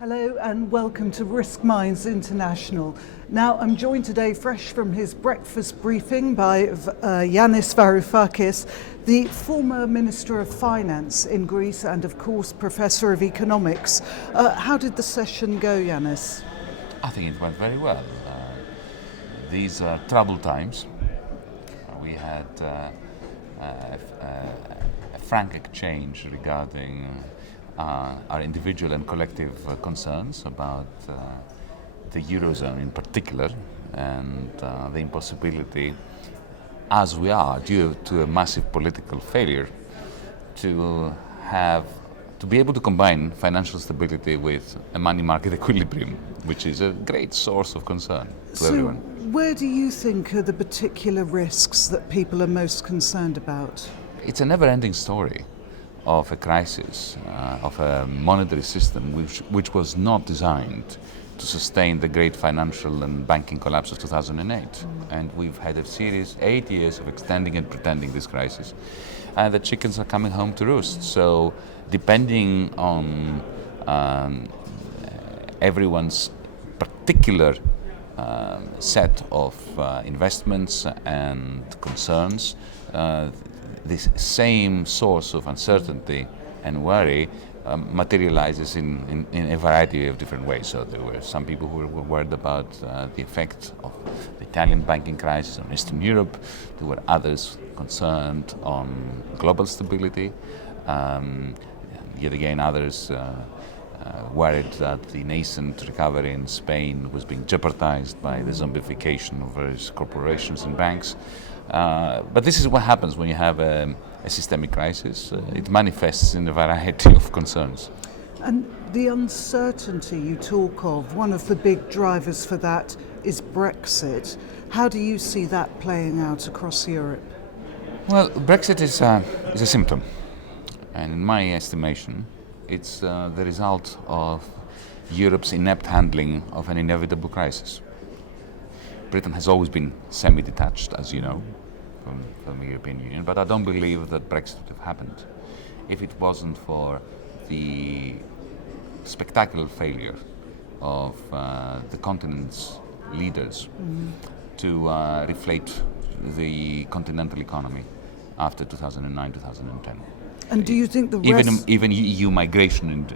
Hello and welcome to Risk Minds International. Now I'm joined today fresh from his breakfast briefing by Yanis Varoufakis, the former Minister of Finance in Greece and of course Professor of Economics. How did the session go, Yanis? I think it went very well. These are troubled times. We had a frank exchange regarding our individual and collective concerns about the Eurozone in particular, and the impossibility, as we are, due to a massive political failure, to be able to combine financial stability with a money market equilibrium, which is a great source of concern to everyone. Where do you think are the particular risks that people are most concerned about? It's a never-ending story of a crisis, of a monetary system which was not designed to sustain the great financial and banking collapse of 2008. And we've had a series, 8 years of extending and pretending this crisis. And the chickens are coming home to roost. So depending on everyone's particular set of investments and concerns, this same source of uncertainty and worry materializes in a variety of different ways. So there were some people who were worried about the effect of the Italian banking crisis on Eastern Europe. There were others concerned on global stability. Yet again, others worried that the nascent recovery in Spain was being jeopardized by the zombification of various corporations and banks. But this is what happens when you have a systemic crisis. It manifests in a variety of concerns. And the uncertainty you talk of, one of the big drivers for that is Brexit. How do you see that playing out across Europe? Well, Brexit is a symptom. And in my estimation, it's the result of Europe's inept handling of an inevitable crisis. Britain has always been semi-detached, as you know, from the European Union, but I don't believe that Brexit would have happened if it wasn't for the spectacular failure of the continent's leaders to reflate the continental economy after 2009-2010. And do you think the rest... Even EU migration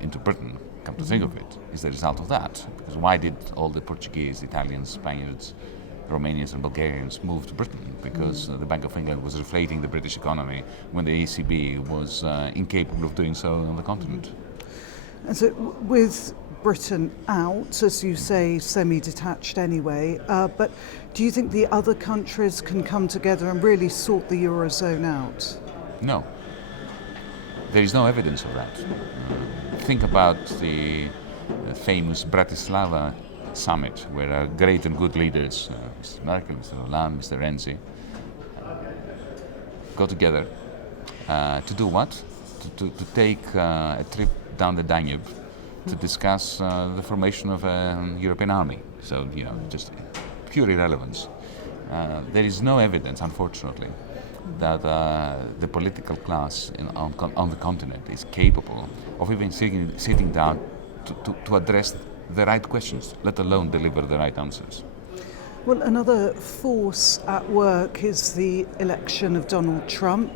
into Britain, come to think of it, is the result of that. Because why did all the Portuguese, Italians, Spaniards, Romanians and Bulgarians move to Britain? Because the Bank of England was reflating the British economy when the ECB was incapable of doing so on the continent. And so with Britain out, as you say, semi-detached anyway, but do you think the other countries can come together and really sort the Eurozone out? No. There is no evidence of that. Think about the famous Bratislava summit, where our great and good leaders, Mr. Merkel, Mr. Hollande, Mr. Renzi, got together to do what? To take a trip down the Danube to discuss the formation of a European army. So, just pure irrelevance. There is no evidence, unfortunately, that the political class on the continent is capable of even sitting down to address the right questions, let alone deliver the right answers. Well, another force at work is the election of Donald Trump.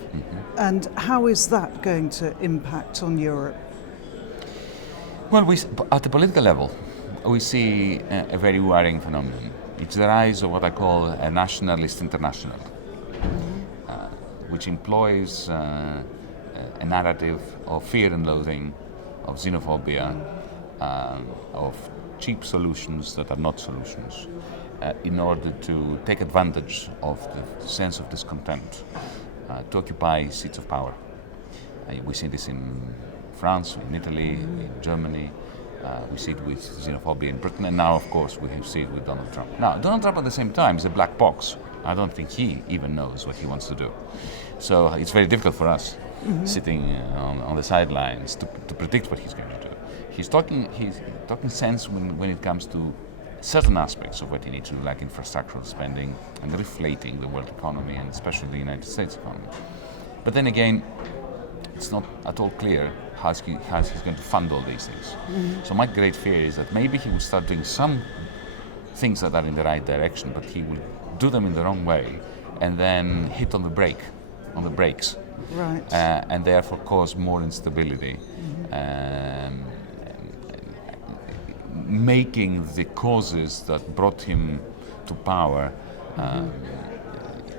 And how is that going to impact on Europe? Well, at the political level, we see a very worrying phenomenon. It's the rise of what I call a nationalist international, which employs a narrative of fear and loathing, of xenophobia, of cheap solutions that are not solutions, in order to take advantage of the sense of discontent, to occupy seats of power. We see this in France, in Italy, in Germany. We see it with xenophobia in Britain, and now, of course, we see it with Donald Trump. Now, Donald Trump at the same time is a black box. I don't think he even knows what he wants to do. So it's very difficult for us, sitting on the sidelines, to predict what he's going to do. He's talking sense when it comes to certain aspects of what he needs to do, like infrastructural spending and reflating the world economy, and especially the United States economy. But then again, it's not at all clear how he's going to fund all these things. So my great fear is that maybe he will start doing some things that are in the right direction, but he will do them in the wrong way, and then hit on the brakes, Right. and therefore cause more instability, making the causes that brought him to power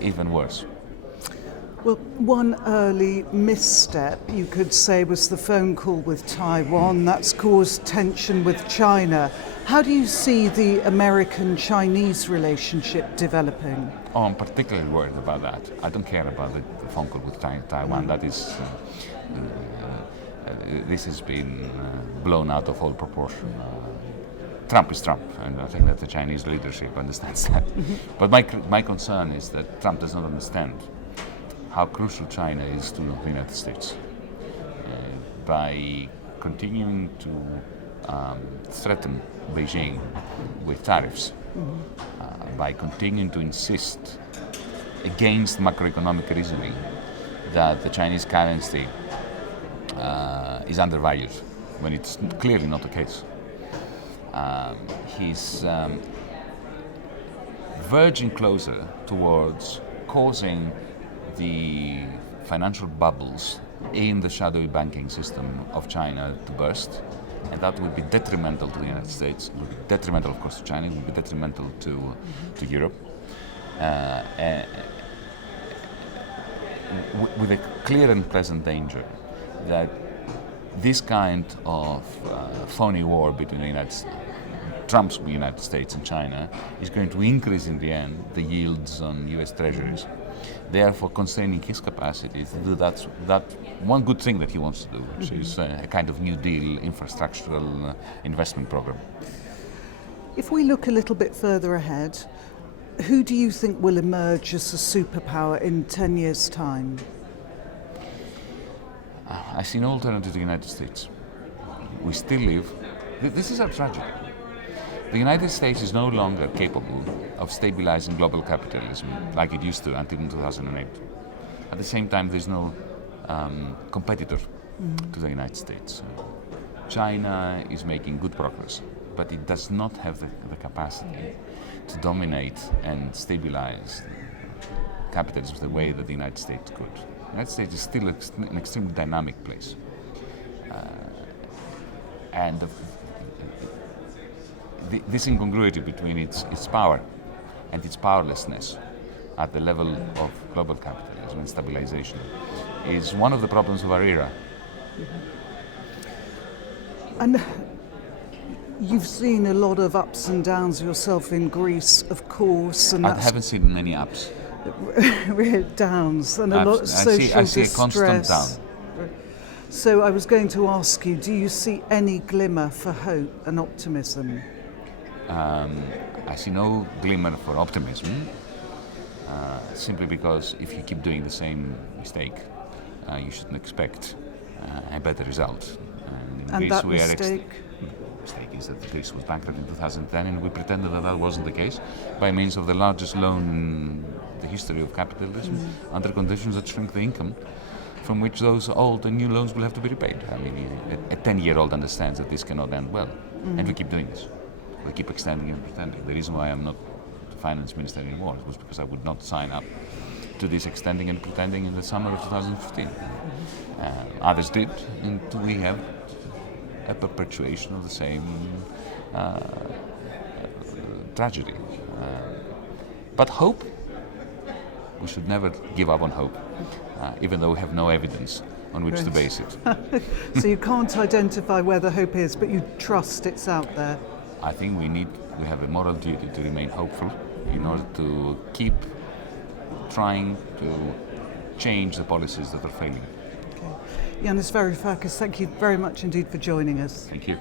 even worse. Well, one early misstep, you could say, was the phone call with Taiwan. That's caused tension with China. How do you see the American-Chinese relationship developing? Oh, I'm particularly worried about that. I don't care about the phone call with Taiwan. That is, this has been blown out of all proportion. Trump is Trump, and I think that the Chinese leadership understands that. But my concern is that Trump does not understand how crucial China is to the United States. By continuing to threaten Beijing with tariffs, by continuing to insist against macroeconomic reasoning that the Chinese currency is undervalued, when it's clearly not the case. He's verging closer towards causing the financial bubbles in the shadowy banking system of China to burst, and that would be detrimental to the United States, it would be detrimental, of course, to China, it would be detrimental to Europe, with a clear and present danger that this kind of phony war between Trump's United States and China is going to increase in the end the yields on U.S. treasuries, therefore constraining his capacity to do that one good thing that he wants to do, which is a kind of New Deal infrastructural investment program. If we look a little bit further ahead, who do you think will emerge as a superpower in 10 years' time? I see no alternative to the United States. We still live. This is our tragedy. The United States is no longer capable of stabilizing global capitalism like it used to until 2008. At the same time, there's no competitor to the United States. China is making good progress, but it does not have the capacity to dominate and stabilize capitalism the way that the United States could. The United States is still an extremely dynamic place. And this incongruity between its power and its powerlessness at the level of global capitalism and stabilization is one of the problems of our era. And you've seen a lot of ups and downs yourself in Greece, of course, and I haven't seen many ups. Downs and a lot of social I see a constant down. So I was going to ask you, do you see any glimmer for hope and optimism? I see no glimmer for optimism, simply because if you keep doing the same mistake, you shouldn't expect a better result. And that mistake? Mistake is that Greece was bankrupt in 2010, and we pretended that wasn't the case by means of the largest loan in the history of capitalism, under conditions that shrink the income from which those old and new loans will have to be repaid. I mean, a 10-year-old understands that this cannot end well, and we keep doing this. We keep extending and pretending. The reason why I'm not the finance minister anymore was because I would not sign up to this extending and pretending in the summer of 2015. Others did, and we have a perpetuation of the same tragedy. But hope, we should never give up on hope, even though we have no evidence on which to base it. So you can't identify where the hope is, but you trust it's out there. I think we have a moral duty to remain hopeful in order to keep trying to change the policies that are failing. Okay. Yanis Varoufakis, thank you very much indeed for joining us. Thank you.